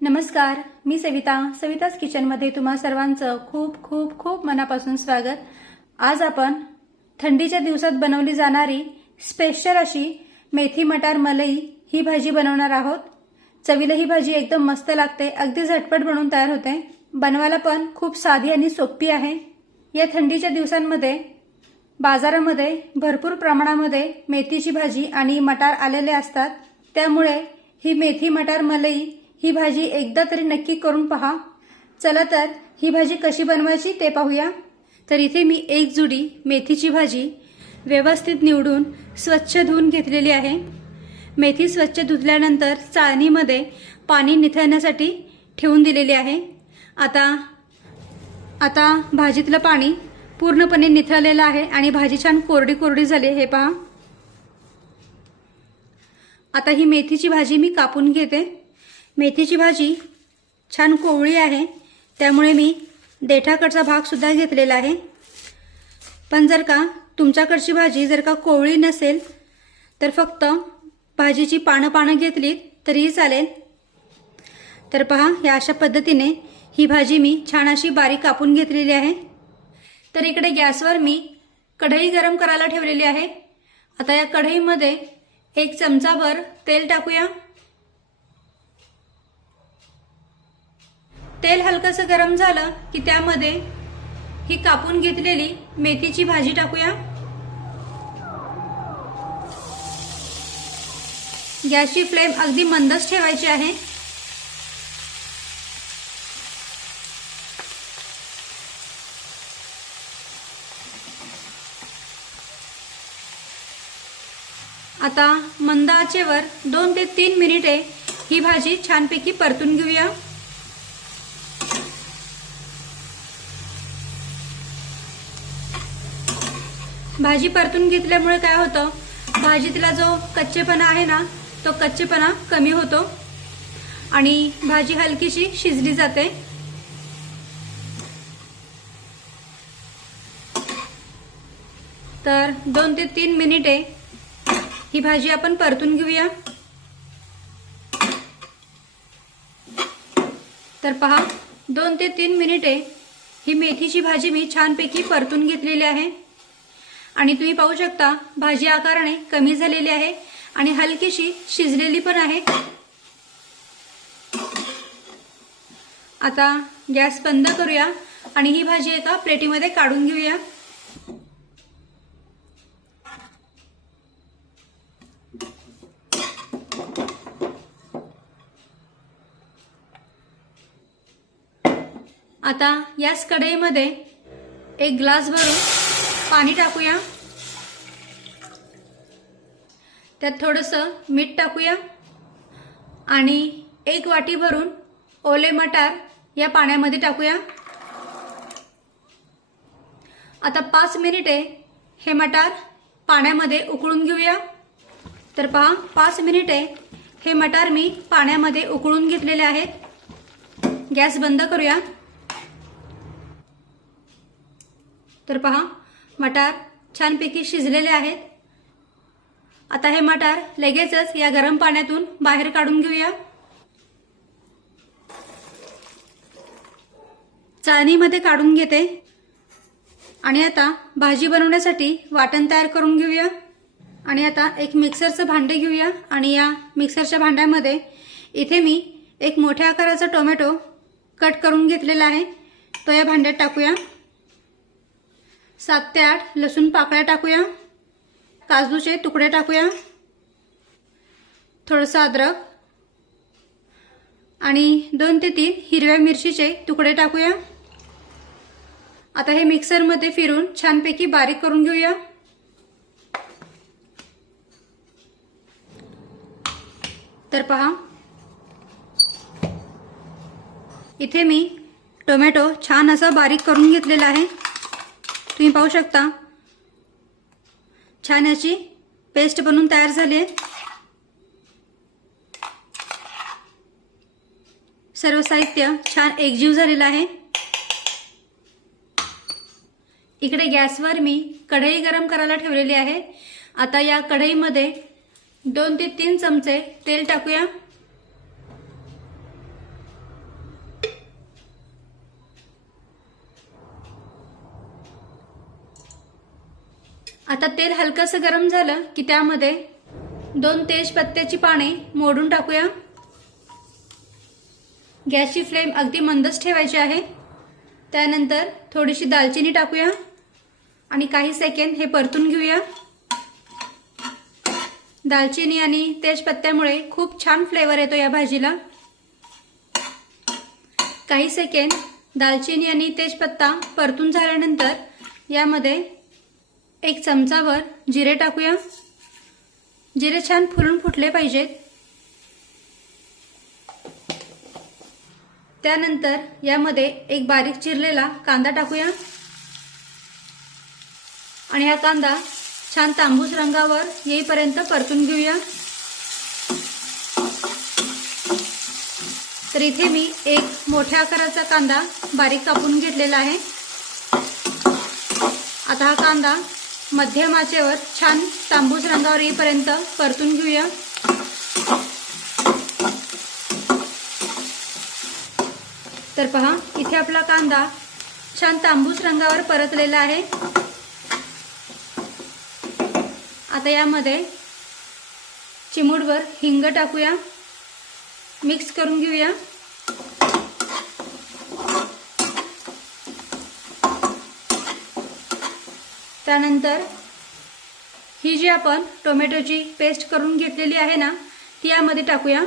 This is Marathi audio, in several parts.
नमस्कार, मी सविताच किचनमध्ये तुम्हा सर्वांचं खूप खूप खूप मनापासून स्वागत। आज आपण थंडीच्या दिवसात बनवली जाणारी स्पेशल अशी मेथी मटार मलई ही भाजी बनवणार आहोत। चवीला ही भाजी एकदम मस्त लागते, अगदी झटपट बनवून तयार होते। बनवायला पण खूप साधी आणि सोपी आहे। या थंडीच्या दिवसांमध्ये बाजारामध्ये भरपूर प्रमाणामध्ये मेथीची भाजी आणि मटार आलेले असतात, त्यामुळे ही मेथी मटार मलई ही भाजी एकदा तरी नक्की करून पहा। चला तर ही भाजी कशी बनवायची ते पाहूया। तर इथे मी एक जुडी मेथीची भाजी व्यवस्थित निवडून स्वच्छ धुवून घेतलेली आहे। मेथी स्वच्छ धुतल्यानंतर चाळणीमध्ये पाणी निथळण्यासाठी ठेवून दिलेली आहे। आता भाजीतलं पाणी पूर्णपणे निथळलेलं आहे आणि भाजी छान कोरडी कोरडी झाली, हे पहा। आता ही मेथीची भाजी मी कापून घेते। मेथीची भाजी छान कोवळी आहे, त्यामुळे मी देठाकडचा भाग सुद्धा घेतलेला आहे। पण जर का तुमच्याकडची भाजी जर का कोवळी नसेल तर फक्त भाजीची पानं घेतली तरीही चालेल। तर पहा, या अशा पद्धतीने ही भाजी मी छान अशी बारीक कापून घेतलेली आहे। तर इकडे गॅसवर मी कढई गरम करायला ठेवलेली आहे। आता या कढईमध्ये 1 चमचाभर तेल टाकूया। तेल हलकसं गरम झालं की त्यामध्ये ही कापून घेतलेली मेथीची भाजी टाकूया। गॅसची फ्लेम अगदी मंदच ठेवायची आहे। आता मंद आचेवर 2 ते 3 मिनिटे ही भाजी छानपैकी परतून घेऊया। भाजी परतून घेतल्यामुळे काय होतं, भाजीतला जो कच्चेपणा आहे ना, तो कच्चेपणा कमी होतो आणि भाजी हलकीशी शिजली जाते। तर 2 ते 3 मिनिटे ही भाजी आपण परतून घेऊया। तर पहा, 2 ते 3 मिनिटे ही मेथीची भाजी मी छानपैकी परतून घेतलेली आहे आणि तुम्ही पाहू शकता भाजी आकाराने कमी झालेली आहे आणि हलकीशी शिजलेली पण आहे। आता गॅस बंद करूया आणि ही भाजी एका प्लेटीमध्ये काढून घेऊया। आता याच कढईमध्ये 1 ग्लास भरून पाणी टाकूया। त्यात थोडंसं मीठ टाकूया आणि 1 वाटी भरून ओले मटार या पाण्यामध्ये टाकूया। आता 5 मिनिटे हे मटार पाण्यामध्ये उकळून घेऊया। तर पहा, 5 मिनिटे हे मटार मी पाण्यामध्ये उकळून घेतलेले आहेत। गॅस बंद करूया। तर पहा, मटार छानपैकी शिजलेले आहेत। आता हे मटार लगेचच या गरम पाण्यातून बाहेर काढून घेऊया। चाळणीमध्ये काढून घेते आणि आता भाजी बनवण्यासाठी वाटण तयार करून घेऊया। आणि आता एक मिक्सरचं भांडे घेऊया आणि या मिक्सरच्या भांड्यामध्ये इथे मी एक मोठ्या आकाराचा टोमॅटो कट करून घेतलेला आहे, तो या भांड्यात टाकूया। 7 ते 8 लसूण पाकळ्या टाकूया। काजूचे तुकडे टाकूया। थोडंसं अद्रक आणि 2 ते 3 हिरव्या मिरचीचे तुकडे टाकूया। आता हे मिक्सरमध्ये फिरून छानपैकी बारीक करून घेऊया। तर पहा, इथे मी टोमॅटो छान असा बारीक करून घेतलेला आहे। तुम्ही पाहू शकता छान याची पेस्ट बनवून तयार झाली आहे। सर्व साहित्य छान एकजीव झालेलं आहे। इकडे गॅसवर मी कढई गरम करायला ठेवलेली आहे। आता या कढईमध्ये 2 ते 3 चमचे तेल टाकूया। आता तेल हलकंसं गरम झालं की त्यामध्ये 2 तेजपत्त्याची पाने मोडून टाकूया। गॅसची फ्लेम अगदी मंदच ठेवायची आहे। त्यानंतर थोडीशी दालचिनी टाकूया आणि काही सेकंद हे परतून घेऊया। दालचिनी आणि तेजपत्त्यामुळे खूप छान फ्लेवर येतो या भाजीला। काही सेकंद दालचिनी आणि तेजपत्ता परतून झाल्यानंतर यामध्ये 1 चमचाभर जिरे टाकूया। जिरे छान फुलून फुटले पाहिजेत। त्यानंतर यामध्ये 1 बारीक चिरलेला कांदा टाकूया आणि हा कांदा छान तांबूस रंगावर येईपर्यंत परतून घेऊया। तर इथे मी 1 मोठ्या आकाराचा कांदा बारीक कापून घेतलेला आहे। आता हा कांदा मध्यम आचेवर छान तांबूस रंगावर येईपर्यंत परतून घेऊया। तर पहा, इथे आपला कांदा छान तांबूस रंगावर परतलेला आहे। आता यामध्ये चिमूटभर हिंग टाकूया, मिक्स करून घेऊया। त्यानंतर ही जी आपण टोमॅटोची पेस्ट करून घेतलेली आहे ना, ती यामध्ये टाकूया।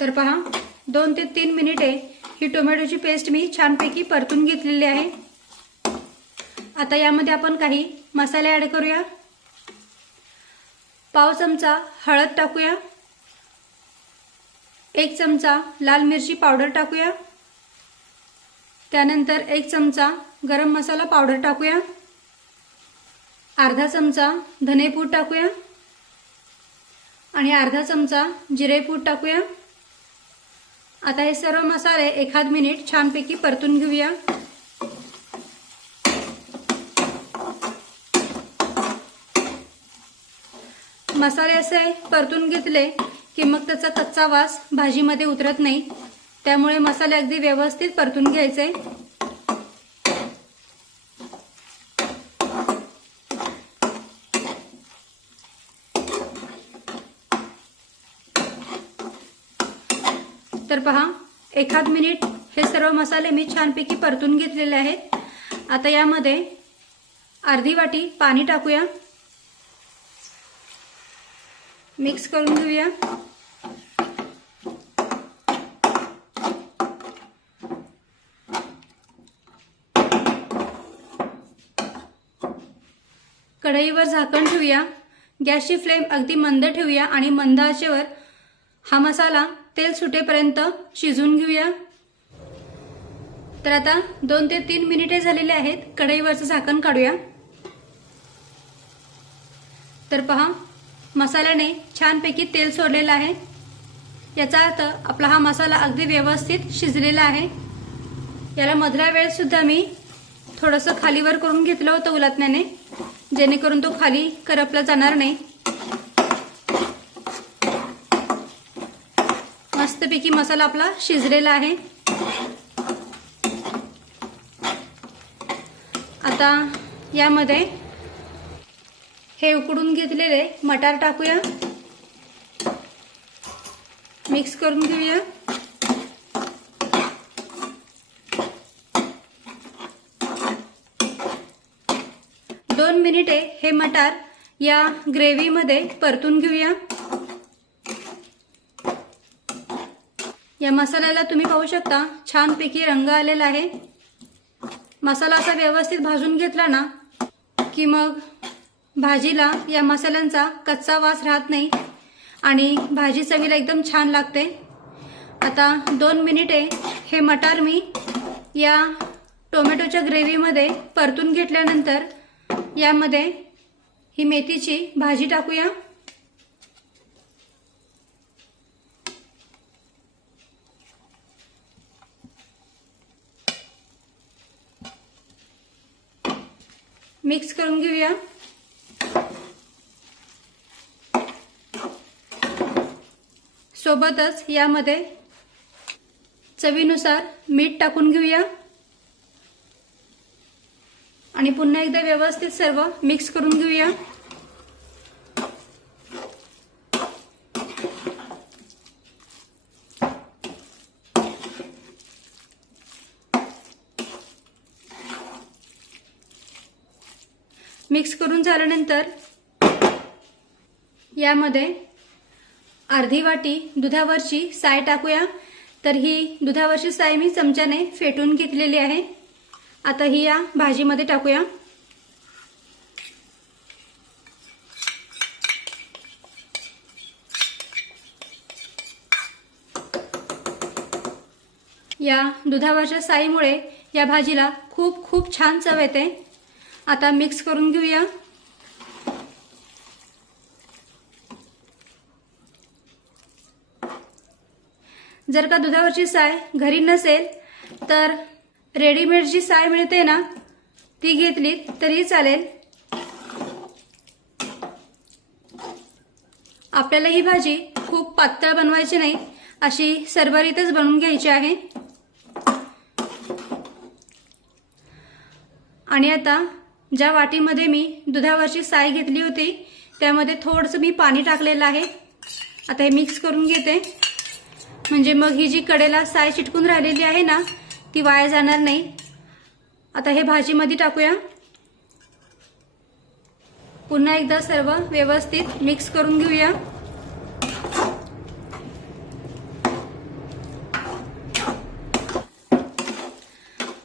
तर पहा, 2 ते 3 मिनिटे ही टोमॅटोची पेस्ट मी छानपैकी परतून घेतलेली आहे। आता यामध्ये आपण काही मसाले ऍड करूया। पाव चमचा हळद टाकूया, 1 चमचा लाल मिरची पावडर टाकूया, त्यानंतर 1 चमचा गरम मसाला पावडर टाकूया, अर्धा चमचा धनेपूड टाकूया आणि अर्धा चमचा जिरेपूड टाकूया। आता हे सर्व मसाले 1 मिनिट छानपैकी परतून घेऊया। मसाले असे परतून घेतले की मग त्याचा कच्चा वास भाजीमध्ये उतरत नाही, त्यामुळे मसाले अगदी व्यवस्थित परतून घ्यायचे। तर पहा, 1 मिनिट हे सर्व मसाले मी छानपैकी परतून घेतलेले आहेत। आता यामध्ये अर्धी वाटी पाणी टाकूया, मिक्स करून घेऊया। कढईवर झाकण ठेवूया, गॅसची फ्लेम अगदी मंद ठेवूया आणि मंद आचेवर हा मसाला तेल सुटेपर्यंत शिजवून घेऊया। तर आता 2 ते 3 मिनिटे झालेले आहेत। कढईवरचं झाकण काढूया। तर पहा, मसाल्याने छानपैकी तेल सोडलेलं आहे। याचा अर्थ आपला हा मसाला अगदी व्यवस्थित शिजलेला आहे। याला मधला वेळ सुद्धा मी थोडंसं खालीवर करून घेतलं होतं उलटण्याने, जेणेकरून तो खाली करपला जाणार नाही। मस्तपैकी मसाला आपला शिजलेला आहे। आता यामध्ये हे उकडून घेतलेले मटार टाकूया, मिक्स करून घेऊया। दोन मिनिटे हे मटार या ग्रेव्हीमध्ये परतून घेऊया। या मसाल्याला तुम्ही पाहू शकता छानपैकी रंग आलेला आहे। मसाला असा व्यवस्थित भाजून घेतला ना की मग भाजीला या मसाल्यांचा कच्चा वास राहत नाही आणि भाजी चवीला एकदम छान लागते। आता 2 मिनिटे हे मटार मी या टोमॅटोच्या ग्रेव्हीमध्ये परतून घेतल्यानंतर यामध्ये ही मेथीची भाजी टाकूया। मिक्स करून घेऊया। सोबतच यामध्ये चवीनुसार मीठ टाकून घेऊया आणि पुन्हा एकदा व्यवस्थित सर्व मिक्स करून घेऊया। मिक्स करून झाल्यानंतर यामध्ये अर्धी वाटी दुधावरची साय टाकूया। तर ही दुधावरची साय मी चमच्याने फेटून घेतलेली आहे। आता ही या भाजीमध्ये टाकूया। या दुधावरच्या साईमुळे या भाजीला खूप खूप छान चव येते। आता मिक्स करून घेऊया। जर का दुधावरची साय घरी नसेल तर रेडीमेड जी साय मिळते ना ती घेतली तरी चालेल। आपल्याला ही भाजी खूप पातळ बनवायची नाही, अशी सरबरीतच बनवून घ्यायची आहे। आणि आता ज्या वाटीमध्ये मी दुधावरची साय घेतली होती त्यामध्ये थोडंसं मी पाणी टाकलेलं आहे। आता हे मिक्स करून घेते, म्हणजे मग ही जी कडेला साय चिटकून राहिलेली आहे ना ती वाया जाणार नाही। आता हे भाजीमध्ये टाकूया। पुन्हा एकदा सर्व व्यवस्थित मिक्स करून घेऊया।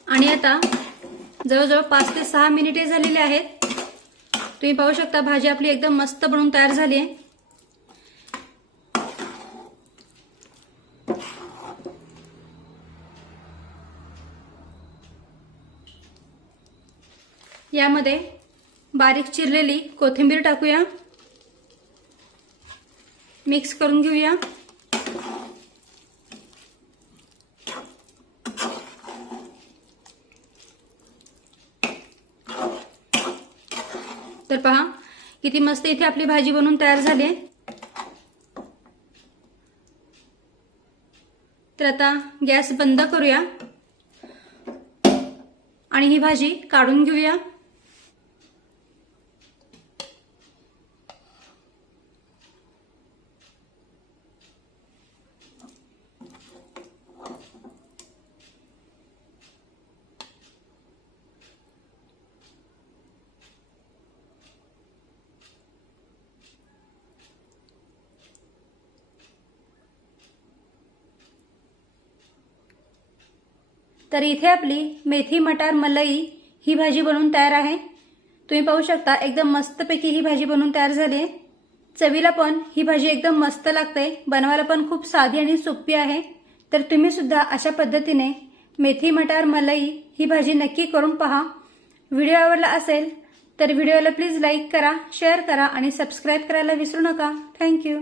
आणि आता जवळजवळ 5 ते 6 मिनिटे झालेली आहेत। तुम्ही पाहू शकता भाजी आपली एकदम मस्त बनून तयार झाली आहे। यामध्ये बारीक चिरलेली कोथिंबीर टाकूया, मिक्स करून घेऊया। तर पहा किती मस्त इथे आपली भाजी बनवून तयार झाली आहे। तर आता गॅस बंद करूया आणि ही भाजी काढून घेऊया। तर इथे आपली मेथी मटार मलाई ही भाजी बनवून तयार आहे। तुम्ही पाहू शकता एकदम मस्तपैकी ही भाजी बनवून तयार झाली आहे। चवीला पण ही भाजी एकदम मस्त लागते, बनवायला पण खूप साधी आणि सोपी आहे। तर तुम्ही सुद्धा अशा पद्धतीने मेथी मटार मलाई ही भाजी नक्की करून पहा। व्हिडिओ आवडला असेल तर व्हिडिओला प्लीज लाईक करा, शेअर करा आणि सबस्क्राईब करायला विसरू नका। थँक्यू।